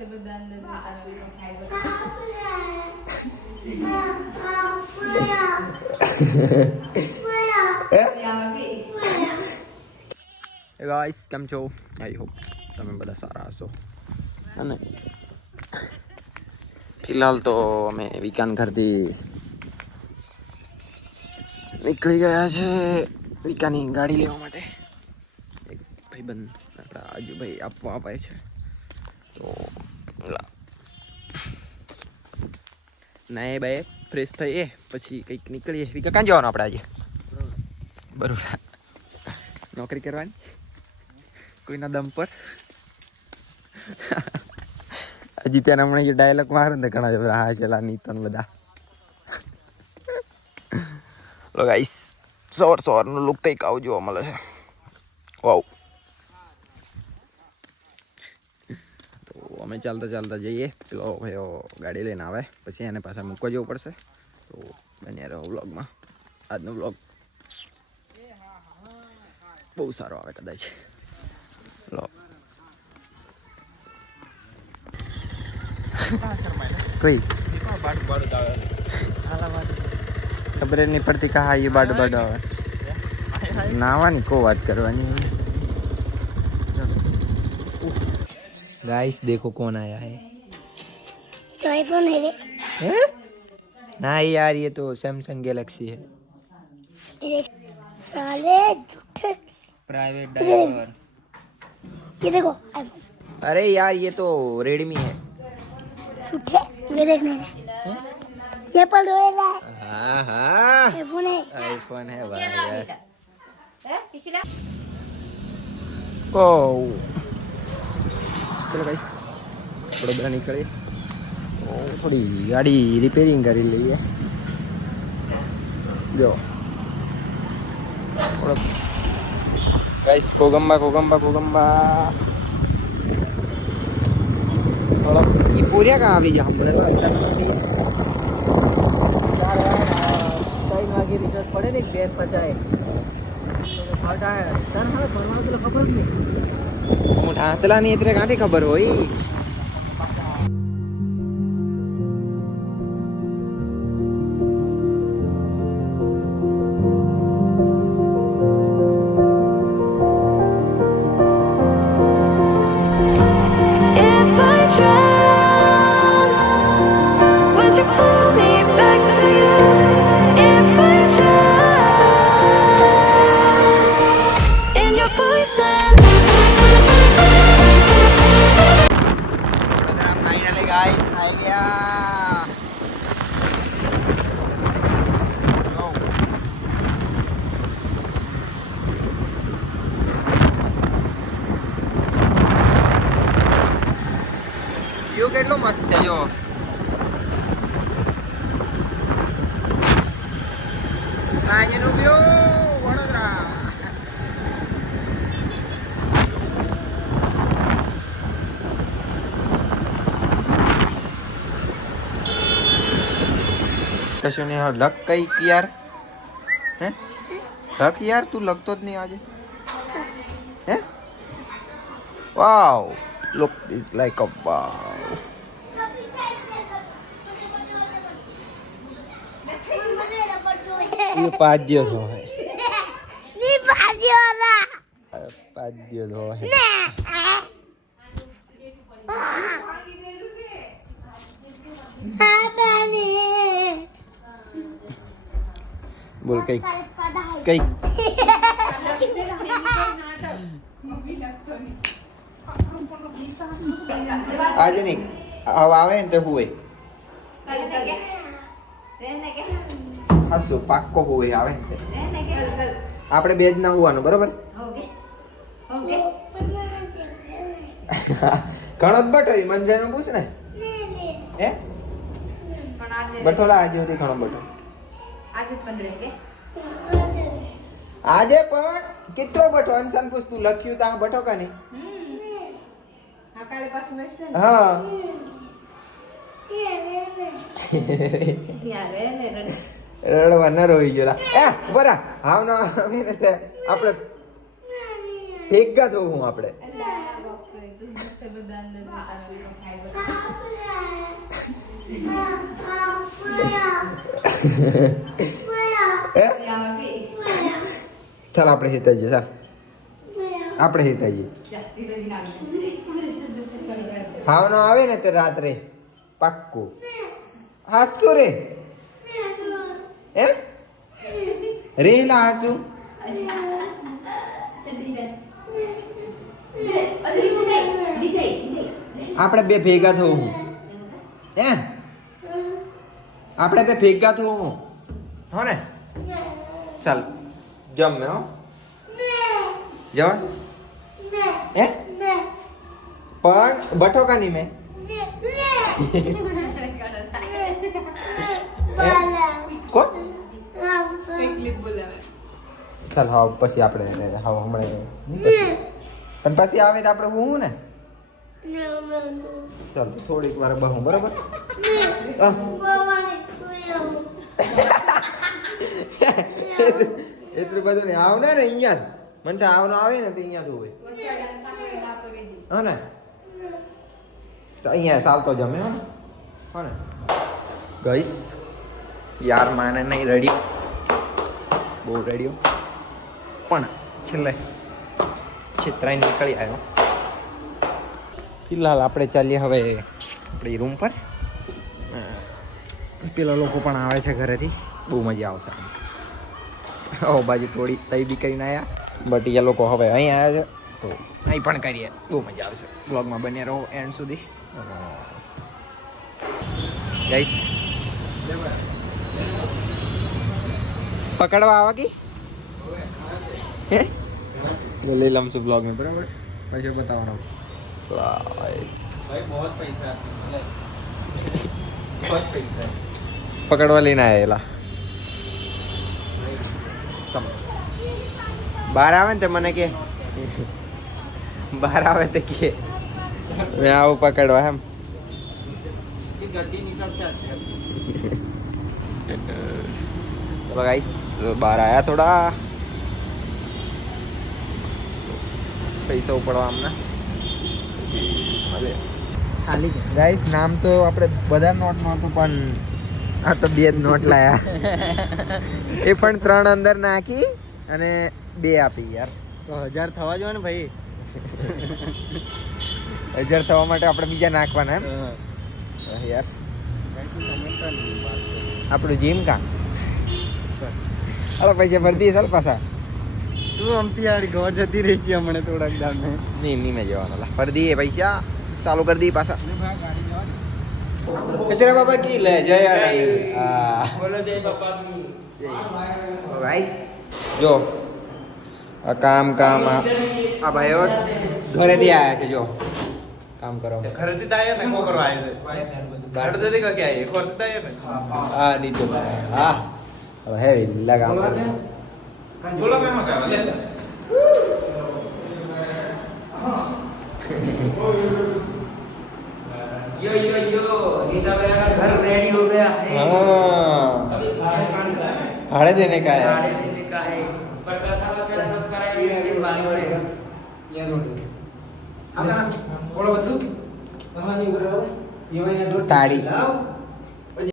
Guys કેમ છો? I hope તમે બધા સારા હશો. અને ફિલહાલ તો અમે વિકાન ઘરથી નીકળી ગયા છે વિકાની ગાડી લેવા માટે. એક ભાઈબંધ આપણા આજુભાઈ આપવા આવે છે તો ના ભાઈ ફ્રેશ થઈએ પછી કંઈક નીકળીએ. વિકા ક્યાં જવાનું આપણે આજે? બરોબર. નોકરી કરવાની કોઈના દમ પર. હજી ત્યાં હમણાં જે ડાયલોગ મારે ને ઘણા બધા હા ચલા નહીં તો બધા. લો ગાઈસ સવારનું લુક કંઈક આવું જોવા મળે છે. વાવ. તો અમે ચાલતા જઈએ. પેલો ભાઈઓ ગાડી લઈને આવે પછી એને પાછા મૂકવા જવું પડશે. તો બન્યા રહો વ્લોગમાં. આજનો વ્લોગ બહુ સારો આવે કદાચ. લો કોઈ ખબર નહીં પડતી કહા ये बाड बाड આવે નાવાની કો વાત કરવાની. गाइस देखो कौन आया है. तो आईफोन है रे. हैं? ना यार ये तो सैमसंग गैलेक्सी है. साले झूठे प्राइवेट ड्राइवर. ये देखो आईफोन. अरे यार ये तो रेडमी है. झूठे ये देख मेरे ये पर दोएगा. हाँ हाँ आईफोन है. आईफोन है भाई यार. ओह चलो गाइस थोड़ा बड़ा निकले थोड़ी गाड़ी रिपेयरिंग कर लीजिए. जो गाइस कोगंबा थोड़ा ये पूरिया कहाँ अभी जहाँ पर पड़े नहीं बेन पचाए खबर नहीं हाथला नहीं इतने कहाँ खबर हो. કેટલો મસ્ત છે જો. સાંજનું વ્યૂ વડોદરા. કશું નહીં લક કઈક યાર. હે લક યાર તું લખતો જ નહીં આજે. હે વાવ look is like a wow. ये पाद्य धो है. नहीं पाद्य वाला. पाद्य धो है. बोल कई कई आज नहीं अब आवे ने तो हुए હસો પાક્કો હોય આવે આપણે બે જ ના હોવાનું બરોબર. ઘણો જ બટો મંજાનું પૂછ ને. હે બટોલા આજે હતી ઘણો બટો આજે પણ કેટલો બટો અંશાન પૂછ તું લખ્યું તા બટો કા નહીં. હા રડવા ન રોઈ ગયો. બરા હાવ ના આપણે ભેગા થવું હું આપણે ચાલ આપણે હિતાઈએ ચાલ આપણે હિતાઈએ ખાવાનો આવે ને તે રાત્રે પાક્કું હાસુ રે એમ રેલા હાસુ આપણે બે ભેગા થવું હે આપણે બે ભેગા થવું હો ને ચાલ જમે હો જવા હે પણ બઠોકાની મેં કોણ ચાલ હા પછી આપણે હા હમણાં પણ પછી આવે તો આપણે હું ને ચાલ થોડીક વાર બહુ બરાબર એટલું બધું ને આવને ને અહીંયા જ મને આવનો આવે ને તો અહીંયા જ હોય હા ને તો અહીંયા ચાલતો જમે હો ને ગઈશ યાર માને નહીં રેડિયો બહુ રેડિયો પણ છેલ્લે છેતરાઈ નીકળી આવ્યો ફિલહાલ આપણે ચાલીએ હવે આપણી રૂમ પર પેલા લોકો પણ આવે છે ઘરેથી બહુ મજા આવશે ઓ બાજુ થોડી તઈ બી કરીને આવ્યા બટ એ લોકો હવે અહીં આવ્યા છે તો અહીં પણ કરીએ બહુ મજા આવશે બ્લોગમાં બન્યા રહો એન્ડ સુધી ગાઈસ પકડવા આવા કી હે લઈ લમશું બ્લોગ में બરાબર પછી બતાવવાનો પકડવા લઈને આવેલા બહાર આવે ને તે મને કે બહાર આવે તે કે મેં આવું પકડવા એમ ચલો ગાઈસ બહાર આયા થોડા પૈસા ઉપાડવા અમને ખાલી ગાઈસ નામ તો આપણે બધા નોટ નું હતું પણ આ તો બે જ નોટ લાયા એ પણ 3 અંદર નાખી અને 2 આપી યાર તો 1000 થવા જોઈએ ને ભાઈ 1000 થવા માટે આપણે બીજા નાખવાના એમ યાર આપણું જીમ કામ અરે પૈસા ભરી દઈએ ચાલ પાછા તું આમથી યાર ઘર જતી રહી છે હમણાં થોડાક દામ નહીં મેં જવાનો ભરી દઈએ પૈસા ચાલુ કરી દઈએ પાછા ખચરા બાબા કી લે જય બોલો જય બાપા કી ગાઈસ જો આ કામ આ ભાઈઓ ઘરેથી આવ્યા છે જો કામ કરો ઘરેથી જ આવ્યા ને કો કરવા આવ્યા છે ઘરેથી કે આયા એક વાર તો આવ્યા ને હા નીચે હા હવે હેવી લગાવ બોલો મેં માં કાવા यो नीता भैया का घर रेडी हो गया है अभी भाड़े पानी का है भाड़े देने का है भाड़े देने का है पर कथा वगैरह सब कराएंगे फिर बाद में ये नोट आका बोलो बच्चों कहां नहीं उधर ये मैं दो ताड़ी